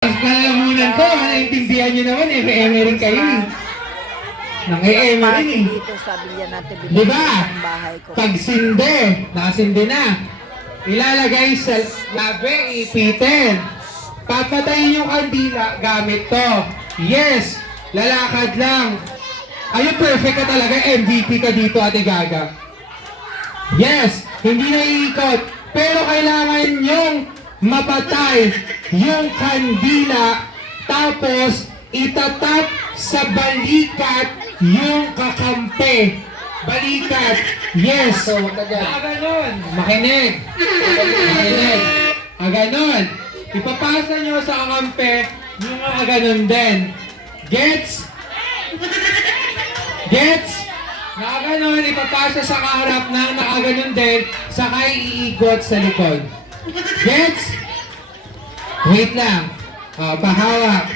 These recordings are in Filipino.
Mas lalamunan ko, naintindihan nyo naman, eme-eme rin kayo eh. Nang-eme rin eh. Dito sabi niya natin, Diba? ang bahay ko. Pag sinde, nakasinde na. Ilalagay sa labi, ipitin. Papatayin yung kandila gamit to. Yes, lalakad lang. Ayun, perfect ka talaga. MVP ka dito, Ate Gaga. Yes, hindi na iikot. Pero kailangan yung mapatay yung kandila. Tapos, itatap sa balikat yung kakampi. Balikat. Yes. Ganon. Makinig. Makinig. Ganon. Ipapasa nyo sa kakampi yung mga ganon din. Gets? Gets? Nakaganon, ipapasa sa kaharap ng nakaganon din, sakay iikot sa likod. Gets? Wait lang. Pahawak.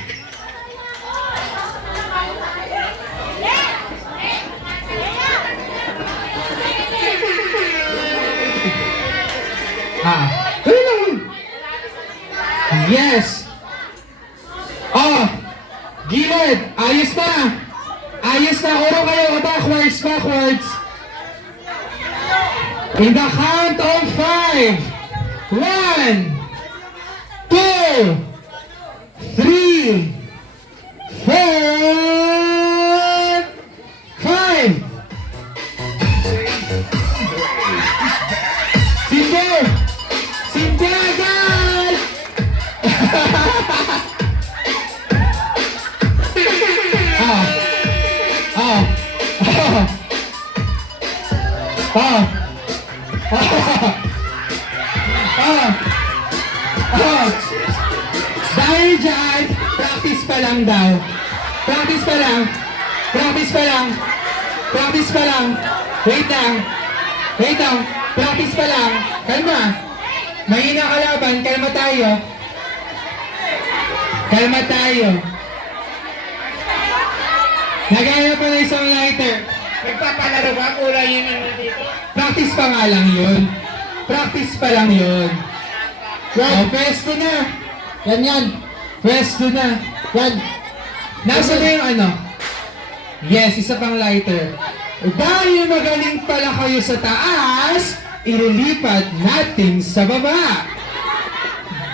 Yes. Oh, gilid. Ayos na. Ayos na. Uro kayo. Backwards, backwards. In the count of 5. 1, 2, 3, 4, 5. Sinde! Sinde agad! Dahil dyan, practice pa lang daw. Practice pa lang. Practice pa lang. Practice pa lang. Wait lang. Wait lang. Practice pa lang. Kalma. Mahina kalaban. Kalma tayo. Kalma tayo. Nagaya pa na isang lighter. Nagpapalaro ba? Kulay yun ano dito? Practice pa nga lang yun. Practice pa lang yun. Oh, pwesto na. Yan yan. Pwesto na. Yan. Nasa na yung ano? Yes, isa pang lighter. Dahil magaling pala kayo sa taas, ililipat natin sa baba.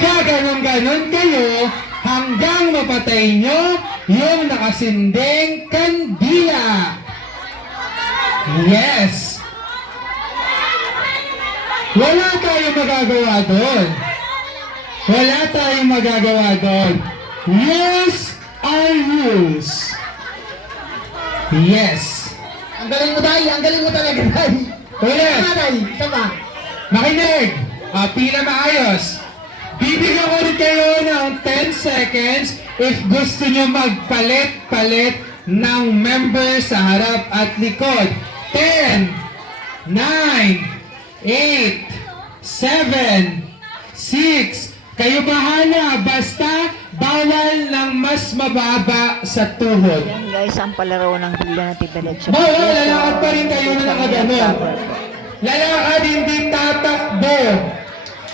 Gaganon-ganon kayo hanggang mapatay nyo yung nakasinding kandila. Yes. Wala tayong magagawa doon. Wala tayong magagawa doon. Rules are rules. Yes. Ang galing mo, Day. Ang galing mo talaga, Day. Ulit. Tama, Day. Tama. Makinig. Pila maayos. Bibigyan ko rin kayo ng 10 seconds if gusto nyo magpalit-palit ng member sa harap at likod. 10, 9, 8, 7, 6. Kayo bahala. Basta bawal ng mas mababa sa tuhod. Yan guys, ang palaro ng Villa natin Diretso. Bawal, lalakad pa rin kayo na nakaganon. Lalakad, hindi tatakbo.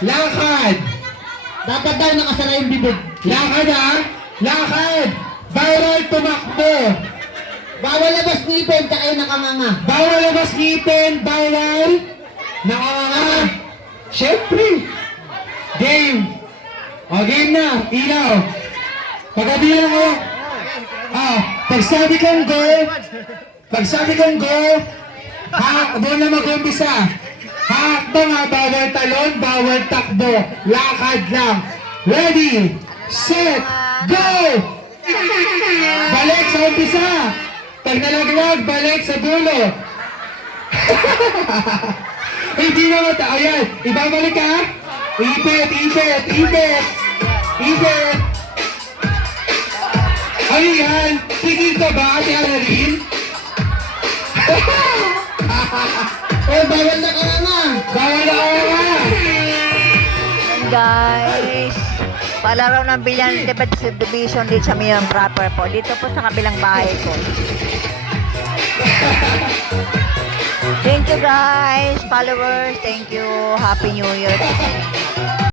Lakad. Dapat daw nakasara yung bibig. Lakad ha? Lakad. Bawal tumakbo. Bawal labas ngipin, tsaka yung nakanganga. Bawal labas ngipin. Bawal nakanganga. Siyempre. Game. O, game na. Ilaw. Pagkabilang ko. Pagsabi kong go. Pagsabi kong go. Doon na mag-umpisa. Hakbo nga, bawal talon, bawal takbo. Lakad lang. Ready, set, go! Balik sa umpisa. Pag nalaglag, balik sa dulo. Hindi na mata. Ayan, ibabalik ka. Ipit, ipit, ipit. Ipit. Ayan, tigil ka ba, Ate Alarin? Bawal na kanganga. Bawal na kanganga. Yan guys, palaro ng Villa natin Division dito sa Mayon proper po. Dito po sa kabilang bahay ko. Thank you guys, followers. Thank you. Happy New Year.